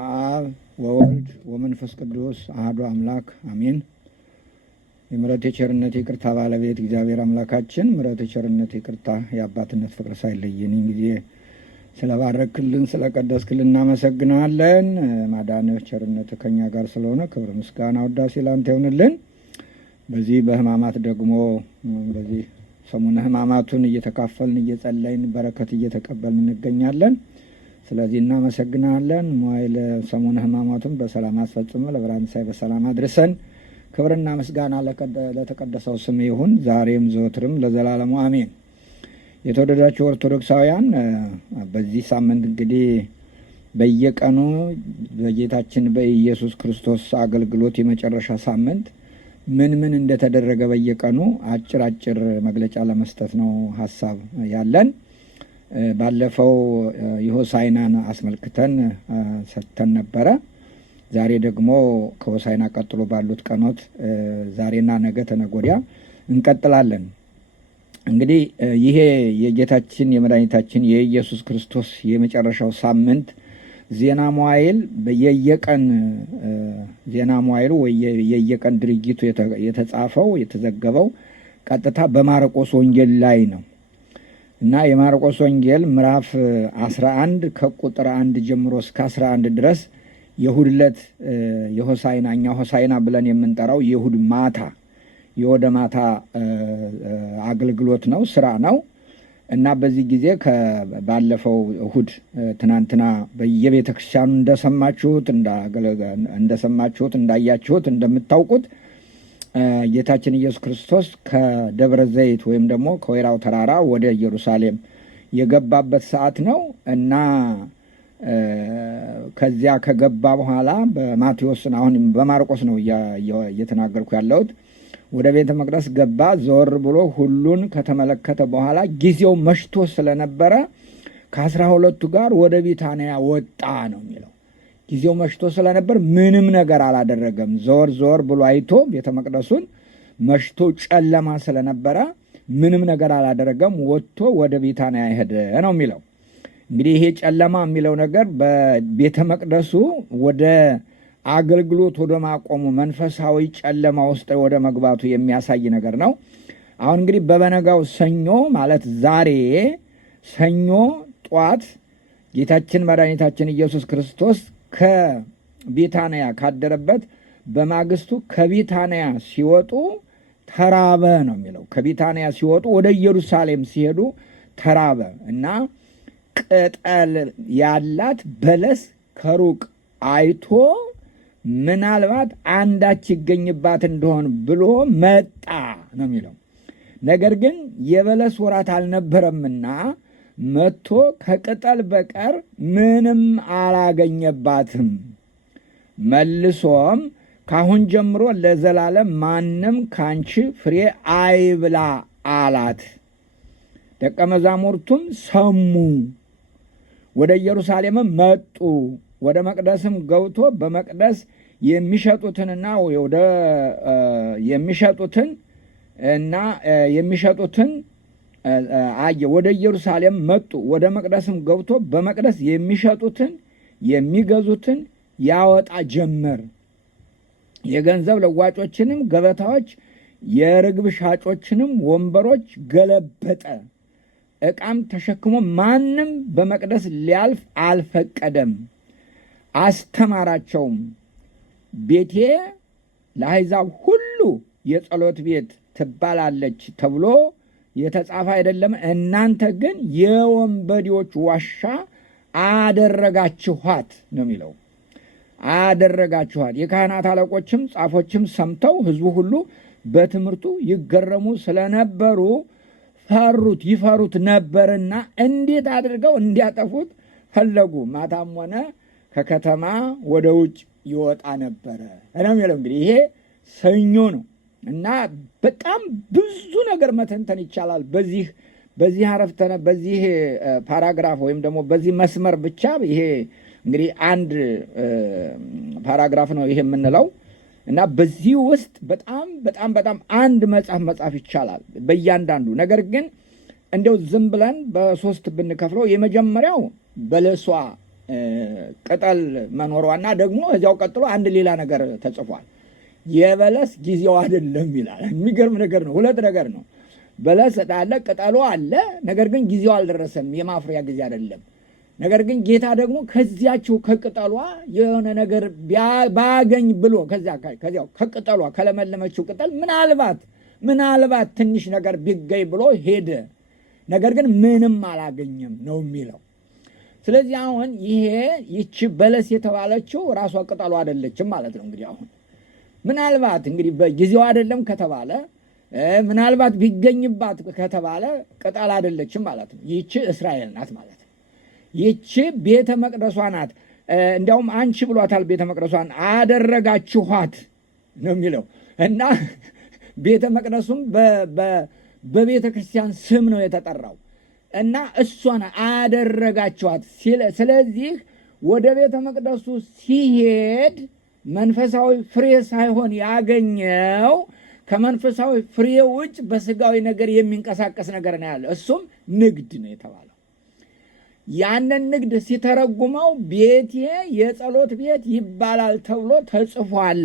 አብ ወወልድ ወመንፈስ ቅዱስ አሐዱ አምላክ አሜን። የምሕረት የቸርነት ይቅርታ ባለቤት እግዚአብሔር አምላካችን ምሕረት የቸርነት ይቅርታ የአባትነት ፍቅር ሳይለየን ጊዜ ስለባረክልን ስለቀደስክልን እናመሰግናለን። ማዳንህ ቸርነት ከኛ ጋር ስለሆነ ክብር ምስጋና ውዳሴ ላንተ ይሁንልን። በዚህ በሕማማት ደግሞ በዚህ ሰሙነ ሕማማቱን እየተካፈልን እየጸለይን በረከት እየተቀበልን እንገኛለን። ስለዚህ እናመሰግናለን። መዋዕለ ሰሙነ ሕማማቱን በሰላም አስፈጽሞ ለብርሃነ ትንሣኤ በሰላም አድርሰን ክብርና ምስጋና ለተቀደሰው ስም ይሁን ዛሬም ዘወትርም ለዘላለሙ አሜን። የተወደዳችሁ ኦርቶዶክሳውያን በዚህ ሳምንት እንግዲህ በየቀኑ በጌታችን በኢየሱስ ክርስቶስ አገልግሎት የመጨረሻ ሳምንት ምን ምን እንደተደረገ በየቀኑ አጭር መግለጫ ለመስጠት ነው ሐሳብ ያለን። ባለፈው የሆሳዕናን አስመልክተን ሰጥተን ነበረ። ዛሬ ደግሞ ከሆሳዕና ቀጥሎ ባሉት ቀኖት ዛሬና ነገ ተነገ ወዲያ እንቀጥላለን። እንግዲህ ይሄ የጌታችን የመድኃኒታችን የኢየሱስ ክርስቶስ የመጨረሻው ሳምንት ዜና መዋዕል በየቀን ዜና መዋዕሉ ወይ የየቀን ድርጊቱ የተጻፈው የተዘገበው ቀጥታ በማርቆስ ወንጌል ላይ ነው እና የማርቆስ ወንጌል ምዕራፍ 11 ከቁጥር 1 ጀምሮ እስከ 11 ድረስ የእሁድ ዕለት የሆሳዕና እኛ ሆሳዕና ብለን የምንጠራው የእሁድ ማታ የወደ ማታ አገልግሎት ነው፣ ስራ ነው እና በዚህ ጊዜ ባለፈው እሁድ ትናንትና በየቤተ ክርስቲያኑ እንደሰማችሁት እንዳያችሁት እንደምታውቁት ጌታችን ኢየሱስ ክርስቶስ ከደብረ ዘይት ወይም ደግሞ ከወይራው ተራራ ወደ ኢየሩሳሌም የገባበት ሰዓት ነው እና ከዚያ ከገባ በኋላ በማቴዎስን አሁን በማርቆስ ነው እየተናገርኩ ያለሁት። ወደ ቤተ መቅደስ ገባ። ዘወር ብሎ ሁሉን ከተመለከተ በኋላ ጊዜው መሽቶ ስለነበረ ከ12 ጋር ወደ ቢታንያ ወጣ ነው የሚለው። ጊዜው መሽቶ ስለነበር ምንም ነገር አላደረገም። ዘወር ብሎ አይቶ ቤተ መቅደሱን መሽቶ ጨለማ ስለነበረ ምንም ነገር አላደረገም። ወጥቶ ወደ ቢታንያ ሄደ ነው የሚለው። እንግዲህ ይሄ ጨለማ የሚለው ነገር በቤተ መቅደሱ ወደ አገልግሎት ወደ ማቆሙ መንፈሳዊ ጨለማ ውስጥ ወደ መግባቱ የሚያሳይ ነገር ነው። አሁን እንግዲህ በበነጋው ሰኞ ማለት ዛሬ ሰኞ ጧት ጌታችን መድኃኒታችን ኢየሱስ ክርስቶስ ከቢታንያ ካደረበት በማግስቱ ከቢታንያ ሲወጡ ተራበ ነው የሚለው። ከቢታንያ ሲወጡ ወደ ኢየሩሳሌም ሲሄዱ ተራበ እና ቅጠል ያላት በለስ ከሩቅ አይቶ ምናልባት አንዳች ይገኝባት እንደሆን ብሎ መጣ ነው የሚለው። ነገር ግን የበለስ ወራት አልነበረምና መጥቶ ከቅጠል በቀር ምንም አላገኘባትም። መልሶም ካሁን ጀምሮ ለዘላለም ማንም ካንቺ ፍሬ አይብላ አላት። ደቀ መዛሙርቱም ሰሙ፣ ወደ ኢየሩሳሌምም መጡ። ወደ መቅደስም ገብቶ በመቅደስ የሚሸጡትንና የሚሸጡትን አየ። ወደ ኢየሩሳሌም መጡ። ወደ መቅደስም ገብቶ በመቅደስ የሚሸጡትን የሚገዙትን ያወጣ ጀመር። የገንዘብ ለዋጮችንም ገበታዎች፣ የርግብ ሻጮችንም ወንበሮች ገለበጠ። ዕቃም ተሸክሞ ማንም በመቅደስ ሊያልፍ አልፈቀደም። አስተማራቸውም። ቤቴ ለአሕዛብ ሁሉ የጸሎት ቤት ትባላለች ተብሎ የተጻፈ አይደለም? እናንተ ግን የወንበዴዎች ዋሻ አደረጋችኋት ነው የሚለው። አደረጋችኋት። የካህናት አለቆችም ጻፎችም ሰምተው ሕዝቡ ሁሉ በትምህርቱ ይገረሙ ስለነበሩ ይፈሩት ነበርና እንዴት አድርገው እንዲያጠፉት ፈለጉ። ማታም ሆነ ከከተማ ወደ ውጭ ይወጣ ነበረ ነው የሚለው። እንግዲህ ይሄ ሰኞ ነው እና በጣም ብዙ ነገር መተንተን ይቻላል በዚህ አረፍተነ በዚህ ፓራግራፍ ወይም ደግሞ በዚህ መስመር ብቻ። ይሄ እንግዲህ አንድ ፓራግራፍ ነው ይሄ የምንለው እና በዚህ ውስጥ በጣም አንድ መጽሐፍ ይቻላል በእያንዳንዱ ነገር። ግን እንደው ዝም ብለን በሶስት ብንከፍለው የመጀመሪያው በለሷ ቅጠል መኖሯና ደግሞ እዚያው ቀጥሎ አንድ ሌላ ነገር ተጽፏል። የበለስ ጊዜው አይደለም ይላል። የሚገርም ነገር ነው። ሁለት ነገር ነው። በለስ አለ፣ ቅጠሉ አለ። ነገር ግን ጊዜው አልደረሰም፣ የማፍሪያ ጊዜ አይደለም። ነገር ግን ጌታ ደግሞ ከዚያችው ከቅጠሏ የሆነ ነገር ባገኝ ብሎ ከዚያው ከቅጠሏ ከለመለመችው ቅጠል ምናልባት ትንሽ ነገር ቢገኝ ብሎ ሄደ። ነገር ግን ምንም አላገኘም ነው የሚለው። ስለዚህ አሁን ይቺ በለስ የተባለችው ራሷ ቅጠሏ አይደለችም ማለት ነው። እንግዲህ አሁን ምናልባት እንግዲህ በጊዜው አይደለም ከተባለ ምናልባት ቢገኝባት ከተባለ ቅጠል አይደለችም ማለት ነው። ይቺ እስራኤል ናት ማለት ነው። ይቺ ቤተ መቅደሷ ናት። እንዲያውም አንቺ ብሏታል። ቤተ መቅደሷን አደረጋችኋት ነው የሚለው እና ቤተ መቅደሱም በቤተ ክርስቲያን ስም ነው የተጠራው እና እሷን አደረጋችኋት። ስለዚህ ወደ ቤተ መቅደሱ ሲሄድ መንፈሳዊ ፍሬ ሳይሆን ያገኘው ከመንፈሳዊ ፍሬ ውጭ በስጋዊ ነገር የሚንቀሳቀስ ነገር ነው ያለ። እሱም ንግድ ነው የተባለው። ያንን ንግድ ሲተረጉመው ቤቴ የጸሎት ቤት ይባላል ተብሎ ተጽፏል፣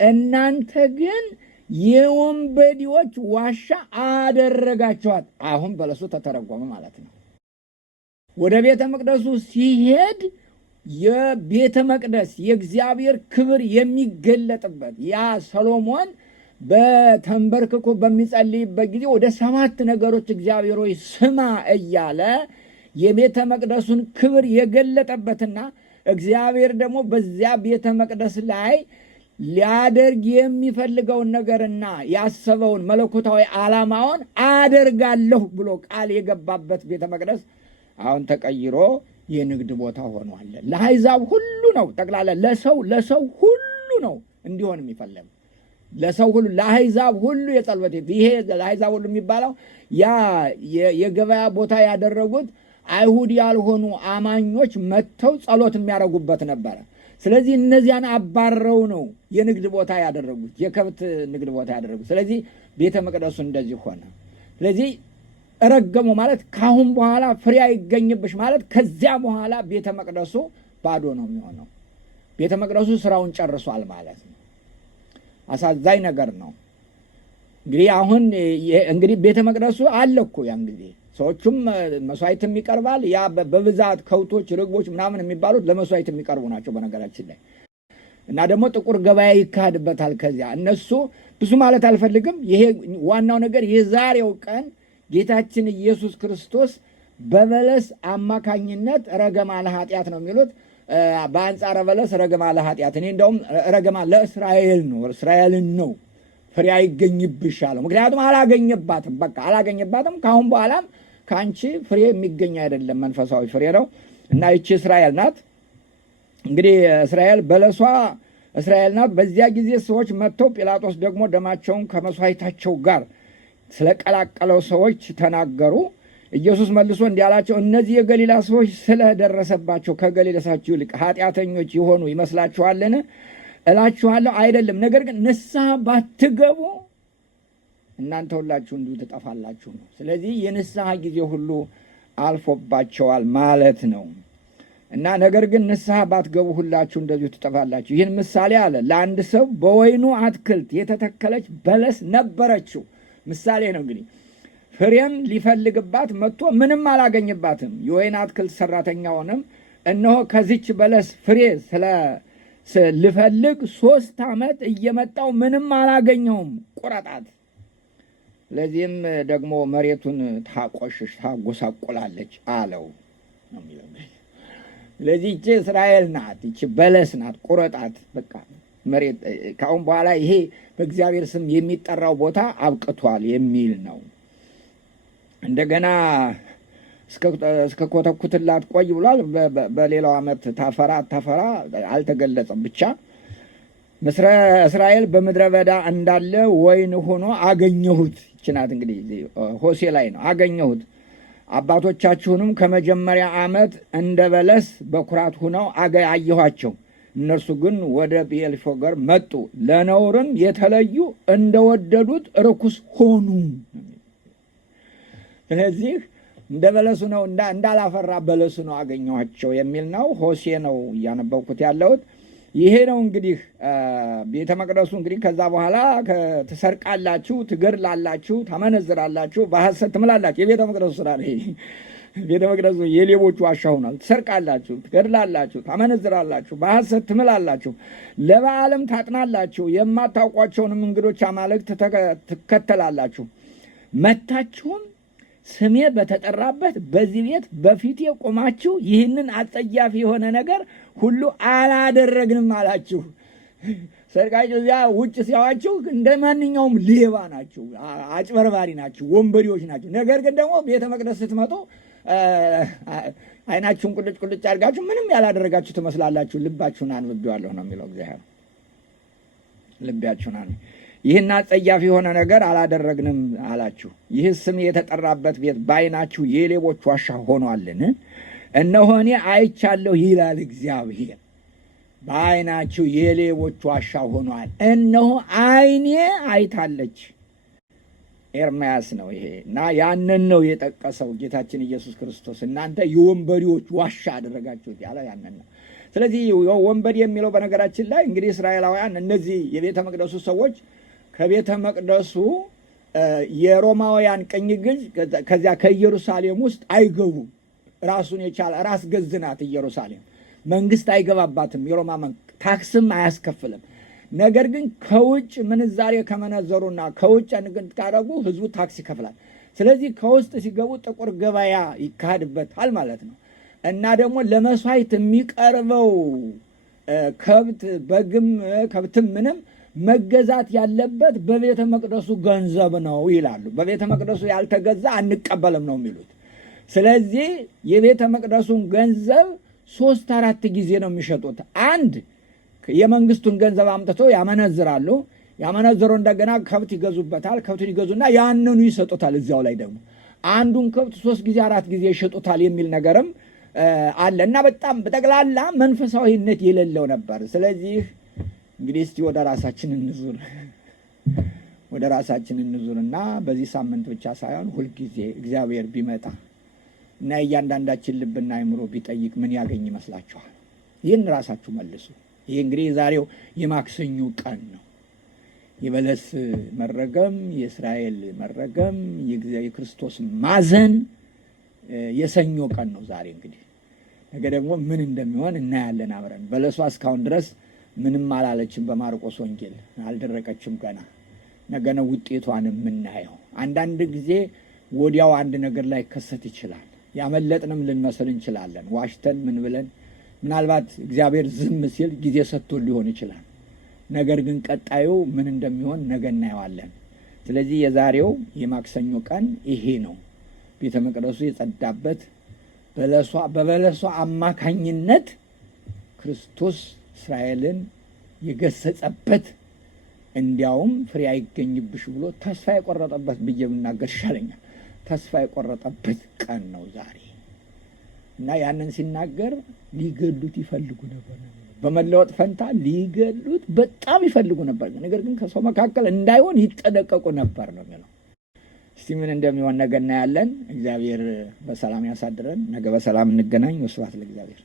እናንተ ግን የወንበዴዎች ዋሻ አደረጋችኋት። አሁን በለሱ ተተረጎመ ማለት ነው። ወደ ቤተ መቅደሱ ሲሄድ የቤተ መቅደስ የእግዚአብሔር ክብር የሚገለጥበት ያ ሰሎሞን በተንበርክኮ በሚጸልይበት ጊዜ ወደ 7 ነገሮች እግዚአብሔር ሆይ ስማ እያለ የቤተ መቅደሱን ክብር የገለጠበትና እግዚአብሔር ደግሞ በዚያ ቤተ መቅደስ ላይ ሊያደርግ የሚፈልገውን ነገርና ያሰበውን መለኮታዊ ዓላማውን አደርጋለሁ ብሎ ቃል የገባበት ቤተ መቅደስ አሁን ተቀይሮ የንግድ ቦታ ሆኗል። ለአሕዛብ ሁሉ ነው፣ ጠቅላላ ለሰው ሁሉ ነው እንዲሆን የሚፈለግ ለሰው ሁሉ ለአሕዛብ ሁሉ የጸሎት ቤት። ይሄ ለአሕዛብ ሁሉ የሚባለው ያ የገበያ ቦታ ያደረጉት አይሁድ ያልሆኑ አማኞች መጥተው ጸሎት የሚያደርጉበት ነበረ። ስለዚህ እነዚያን አባረው ነው የንግድ ቦታ ያደረጉት፣ የከብት ንግድ ቦታ ያደረጉት። ስለዚህ ቤተ መቅደሱ እንደዚህ ሆነ። ስለዚህ ረገሙ ማለት ካሁን በኋላ ፍሬ አይገኝብሽ ማለት ከዚያ በኋላ ቤተ መቅደሱ ባዶ ነው የሚሆነው። ቤተ መቅደሱ ስራውን ጨርሷል ማለት ነው። አሳዛኝ ነገር ነው። እንግዲህ አሁን እንግዲህ ቤተ መቅደሱ አለ እኮ ያን ጊዜ ሰዎቹም መስዋዕትም ይቀርባል። ያ በብዛት ከውቶች፣ ርግቦች ምናምን የሚባሉት ለመስዋዕት የሚቀርቡ ናቸው በነገራችን ላይ። እና ደግሞ ጥቁር ገበያ ይካሄድበታል። ከዚያ እነሱ ብዙ ማለት አልፈልግም። ይሄ ዋናው ነገር የዛሬው ቀን ጌታችን ኢየሱስ ክርስቶስ በበለስ አማካኝነት ረገማ ለኃጢአት ነው የሚሉት፣ በአንጻረ በለስ ረገማ ለኃጢአት። እኔ እንደውም ረገማ ለእስራኤል ነው፣ እስራኤልን ነው ፍሬ አይገኝብሽ አለው። ምክንያቱም አላገኘባትም፣ በቃ አላገኘባትም። ካሁን በኋላም ከአንቺ ፍሬ የሚገኝ አይደለም፣ መንፈሳዊ ፍሬ ነው። እና ይቺ እስራኤል ናት። እንግዲህ እስራኤል በለሷ እስራኤል ናት። በዚያ ጊዜ ሰዎች መጥተው ጲላጦስ ደግሞ ደማቸውን ከመስዋዕታቸው ጋር ስለቀላቀለው ሰዎች ተናገሩ። ኢየሱስ መልሶ እንዲህ አላቸው፣ እነዚህ የገሊላ ሰዎች ስለደረሰባቸው ከገሊላ ሰዎች ይልቅ ኃጢአተኞች የሆኑ ይመስላችኋልን? እላችኋለሁ አይደለም። ነገር ግን ንስሐ ባትገቡ እናንተ ሁላችሁ እንዲሁ ትጠፋላችሁ ነው። ስለዚህ የንስሐ ጊዜ ሁሉ አልፎባቸዋል ማለት ነው። እና ነገር ግን ንስሐ ባትገቡ ሁላችሁ እንደዚሁ ትጠፋላችሁ። ይህን ምሳሌ አለ። ለአንድ ሰው በወይኑ አትክልት የተተከለች በለስ ነበረችው። ምሳሌ ነው እንግዲህ። ፍሬም ሊፈልግባት መጥቶ ምንም አላገኝባትም። የወይን አትክልት ሰራተኛውንም እነሆ ከዚች በለስ ፍሬ ልፈልግ 3 ዓመት እየመጣው ምንም አላገኘውም፣ ቁረጣት። ለዚህም ደግሞ መሬቱን ታጎሳቁላለች አለው ነው የሚለው። ስለዚህ ይቺ እስራኤል ናት፣ ይቺ በለስ ናት፣ ቁረጣት። በቃ መሬት ከአሁን በኋላ ይሄ በእግዚአብሔር ስም የሚጠራው ቦታ አብቅቷል የሚል ነው። እንደገና እስከ ኮተኩትላት ቆይ ብሏል። በሌላው ዓመት ታፈራ አልተገለጸም። ብቻ እስራኤል በምድረ በዳ እንዳለ ወይን ሆኖ አገኘሁት። ይችናት እንግዲህ ሆሴ ላይ ነው። አገኘሁት አባቶቻችሁንም ከመጀመሪያ ዓመት እንደ በለስ በኩራት ሆነው አየኋቸው። እነርሱ ግን ወደ ብዔልዜቡል መጡ፣ ለነውርም የተለዩ እንደወደዱት ርኩስ ሆኑ። ስለዚህ እንደ በለሱ ነው እንዳላፈራ በለሱ ነው አገኘኋቸው የሚል ነው። ሆሴ ነው እያነበብኩት ያለሁት። ይሄ ነው እንግዲህ ቤተ መቅደሱ እንግዲህ ከዛ በኋላ ትሰርቃላችሁ፣ ትገድላላችሁ፣ ታመነዝራላችሁ፣ በሐሰት ትምላላችሁ። የቤተ መቅደሱ ስራ ነው። ቤተ መቅደሱ የሌቦቹ ዋሻ ሆኗል። ትሰርቃላችሁ፣ ትገድላላችሁ፣ ታመነዝራላችሁ፣ በሐሰት ትምላላችሁ፣ ለበዓልም ታጥናላችሁ፣ የማታውቋቸውንም እንግዶች አማልክት ትከተላላችሁ። መታችሁም ስሜ በተጠራበት በዚህ ቤት በፊቴ ቆማችሁ ይህንን አጸያፊ የሆነ ነገር ሁሉ አላደረግንም አላችሁ። ሰርቃችሁ እዚያ ውጭ ሲያዋችሁ እንደ ማንኛውም ሌባ ናችሁ፣ አጭበርባሪ ናችሁ፣ ወንበዴዎች ናችሁ። ነገር ግን ደግሞ ቤተ መቅደስ ስትመጡ ዓይናችሁን ቁልጭ ቁልጭ አድርጋችሁ ምንም ያላደረጋችሁ ትመስላላችሁ። ልባችሁን አንብቤዋለሁ ነው የሚለው እግዚአብሔር። ልባችሁን አንብቤ ይህን አጸያፊ የሆነ ነገር አላደረግንም አላችሁ። ይህ ስም የተጠራበት ቤት በዓይናችሁ የሌቦች ዋሻ ሆኗልን? እነሆ እኔ አይቻለሁ ይላል እግዚአብሔር። በዓይናችሁ የሌቦች ዋሻ ሆኗል። እነሆ ዓይኔ አይታለች። ኤርምያስ ነው ይሄ እና ያንን ነው የጠቀሰው ጌታችን ኢየሱስ ክርስቶስ። እናንተ የወንበዴዎች ዋሻ አደረጋችሁት ያለ ያንን ነው። ስለዚህ ወንበዴ የሚለው በነገራችን ላይ እንግዲህ እስራኤላውያን እነዚህ የቤተ መቅደሱ ሰዎች ከቤተ መቅደሱ የሮማውያን ቅኝ ግዥ ከዚያ ከኢየሩሳሌም ውስጥ አይገቡም። ራሱን የቻለ ራስ ገዝ ናት ኢየሩሳሌም። መንግስት አይገባባትም። የሮማ ታክስም አያስከፍልም። ነገር ግን ከውጭ ምንዛሬ ከመነዘሩና ከውጭ ንግድ ካደረጉ ህዝቡ ታክስ ይከፍላል። ስለዚህ ከውስጥ ሲገቡ ጥቁር ገበያ ይካሄድበታል ማለት ነው እና ደግሞ ለመስዋዕት የሚቀርበው ከብት በግም ከብትም ምንም መገዛት ያለበት በቤተ መቅደሱ ገንዘብ ነው ይላሉ። በቤተ መቅደሱ ያልተገዛ አንቀበልም ነው የሚሉት። ስለዚህ የቤተ መቅደሱን ገንዘብ 3-4 ጊዜ ነው የሚሸጡት። አንድ የመንግስቱን ገንዘብ አምጥተው ያመነዝራሉ። ያመነዝሩ እንደገና ከብት ይገዙበታል። ከብቱን ይገዙና ያንኑ ይሰጡታል። እዚያው ላይ ደግሞ አንዱን ከብት 3 ጊዜ 4 ጊዜ ይሸጡታል የሚል ነገርም አለ እና በጣም በጠቅላላ መንፈሳዊነት የሌለው ነበር። ስለዚህ እንግዲህ እስቲ ወደ ራሳችን እንዙርና በዚህ ሳምንት ብቻ ሳይሆን ሁልጊዜ እግዚአብሔር ቢመጣ እና እያንዳንዳችን ልብና አእምሮ ቢጠይቅ ምን ያገኝ ይመስላችኋል? ይህን ራሳችሁ መልሱ። ይህ እንግዲህ ዛሬው የማክሰኞ ቀን ነው። የበለስ መረገም፣ የእስራኤል መረገም፣ የክርስቶስ ማዘን የሰኞ ቀን ነው ዛሬ። እንግዲህ ነገ ደግሞ ምን እንደሚሆን እናያለን አብረን። በለሷ እስካሁን ድረስ ምንም አላለችም። በማርቆስ ወንጌል አልደረቀችም ገና። ነገ ነው ውጤቷን የምናየው። አንዳንድ ጊዜ ወዲያው አንድ ነገር ላይ ከሰት ይችላል። ያመለጥንም ልንመስል እንችላለን። ዋሽተን ምን ብለን ምናልባት እግዚአብሔር ዝም ሲል ጊዜ ሰጥቶ ሊሆን ይችላል። ነገር ግን ቀጣዩ ምን እንደሚሆን ነገ እናየዋለን። ስለዚህ የዛሬው የማክሰኞ ቀን ይሄ ነው። ቤተ መቅደሱ የጸዳበት በበለሷ አማካኝነት ክርስቶስ እስራኤልን የገሰጸበት እንዲያውም ፍሬ አይገኝብሽ ብሎ ተስፋ የቆረጠበት ብዬ ብናገር ይሻለኛል። ተስፋ የቆረጠበት ቀን ነው ዛሬ እና ያንን ሲናገር ሊገሉት ይፈልጉ ነበር። በመለወጥ ፈንታ ሊገሉት በጣም ይፈልጉ ነበር። ነገር ግን ከሰው መካከል እንዳይሆን ይጠነቀቁ ነበር ነው የሚለው። እስቲ ምን እንደሚሆን ነገ እናያለን። እግዚአብሔር በሰላም ያሳድረን። ነገ በሰላም እንገናኝ። ወስብሐት ለእግዚአብሔር።